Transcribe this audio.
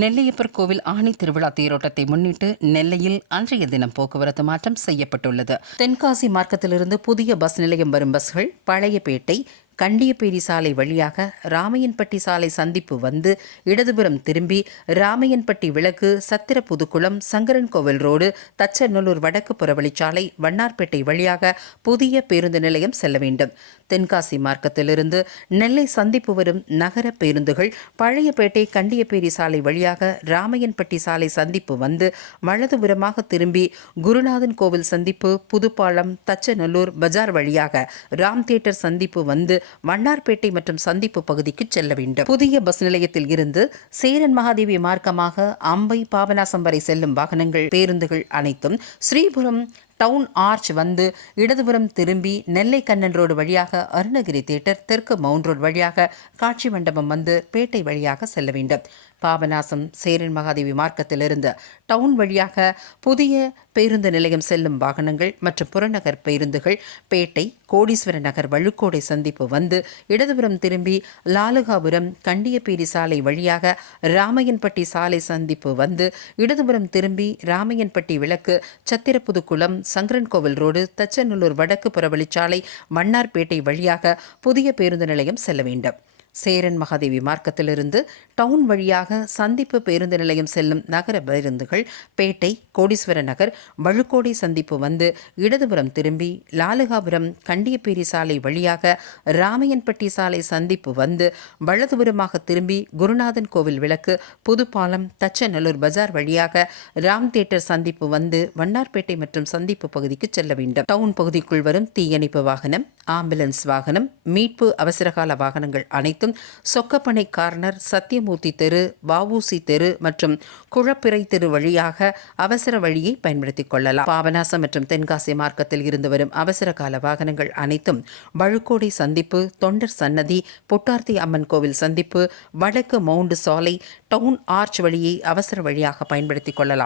நெல்லையப்பர் கோவில் ஆணி திருவிழா தேரோட்டத்தை முன்னிட்டு நெல்லையில் அன்றைய தினம் போக்குவரத்து மாற்றம் செய்யப்பட்டுள்ளது. தென்காசி மார்க்கத்திலிருந்து புதிய பஸ் நிலையம் வரும் பஸ்கள் பழையபேட்டை கண்டியப்பேரி சாலை வழியாக ராமையன்பட்டி சாலை சந்திப்பு வந்து இடதுபுறம் திரும்பி ராமையன்பட்டி விளக்கு சத்திர புதுக்குளம் சங்கரன்கோவில் ரோடு தச்சநல்லூர் வடக்கு புறவழிச்சாலை வண்ணார்பேட்டை வழியாக புதிய பேருந்து நிலையம் செல்ல வேண்டும். தென்காசி மார்க்கத்திலிருந்து நெல்லை சந்திப்பு வரும் நகர பேருந்துகள் பழையபேட்டை கண்டியப்பேரி சாலை வழியாக ராமையன்பட்டி சாலை சந்திப்பு வந்து வலதுபுறமாக திரும்பி குருநாதன் கோவில் சந்திப்பு புதுப்பாலம் தச்சநல்லூர் பஜார் வழியாக ராம் தியேட்டர் சந்திப்பு வந்து வண்ணார்பேட்டை மற்றும் சந்திப்பு பகுதிக்கு செல்ல வேண்டும். புதிய பஸ் நிலையத்தில் இருந்து சேரன் மகாதேவி மார்க்கமாக அம்பை பாபநாசம் வரை செல்லும் வாகனங்கள் பேருந்துகள் அனைத்தும் ஸ்ரீபுரம் டவுன் ஆர்ச் வந்து இடதுபுறம் திரும்பி நெல்லை கண்ணன் ரோடு வழியாக அருணகிரி தியேட்டர் தெற்கு மவுண்ட் ரோடு வழியாக காட்சி மண்டபம் வந்து பேட்டை வழியாக செல்ல வேண்டும். பாபநாசம் சேரன் மகாதேவி மார்க்கத்திலிருந்து டவுன் வழியாக புதிய பேருந்து நிலையம் செல்லும் வாகனங்கள் மற்றும் புறநகர் பேருந்துகள் பேட்டை கோடீஸ்வர நகர் வழுக்கோடை சந்திப்பு வந்து இடதுபுறம் திரும்பி லாலுகாபுரம் கண்டியப்பேரி சாலை வழியாக ராமையன்பட்டி சாலை சந்திப்பு வந்து இடதுபுறம் திரும்பி ராமையன்பட்டி விளக்கு சத்திரப்புதுக்குளம் சங்கரன்கோவில் ரோடு தச்சநல்லூர் வடக்கு புறவழிச்சாலை மன்னார்பேட்டை வழியாக புதிய பேருந்து நிலையம் செல்ல வேண்டும். சேரன் மகாதேவி மார்க்கத்திலிருந்து டவுன் வழியாக சந்திப்பு பேருந்து நிலையம் செல்லும் நகர பேருந்துகள் பேட்டை கோடீஸ்வர நகர் வழுக்கோடை சந்திப்பு வந்து இடதுபுறம் திரும்பி லாலுகாபுரம் கண்டியப்பேரி சாலை வழியாக ராமையன்பட்டி சாலை சந்திப்பு வந்து வலதுபுறமாக திரும்பி குருநாதன் கோவில் விளக்கு புதுப்பாலம் தச்சநல்லூர் பஜார் வழியாக ராம் தியேட்டர் சந்திப்பு வந்து வண்ணார்பேட்டை மற்றும் சந்திப்பு பகுதிக்கு செல்ல வேண்டும். டவுன் பகுதிக்குள் வரும் தீயணைப்பு வாகனம் ஆம்புலன்ஸ் வாகனம் மீட்பு அவசரகால வாகனங்கள் அனைத்தும் சொக்கப்பனை கார்னர் சத்தியமூர்த்தி தெரு வவுசி தெரு மற்றும் குழப்பிறை தெரு வழியாக அவசர வழியை பயன்படுத்திக் கொள்ளலாம். பாபநாசம் மற்றும் தென்காசி மார்க்கத்தில் இருந்து வரும் அவசரகால வாகனங்கள் அனைத்தும் வழுக்கோடை சந்திப்பு தொண்டர் சன்னதி பொட்டார்த்தி அம்மன் கோவில் சந்திப்பு வடக்கு மவுண்டு சாலை டவுன் ஆர்ச் வழியை அவசர வழியாக பயன்படுத்திக் கொள்ளலாம்.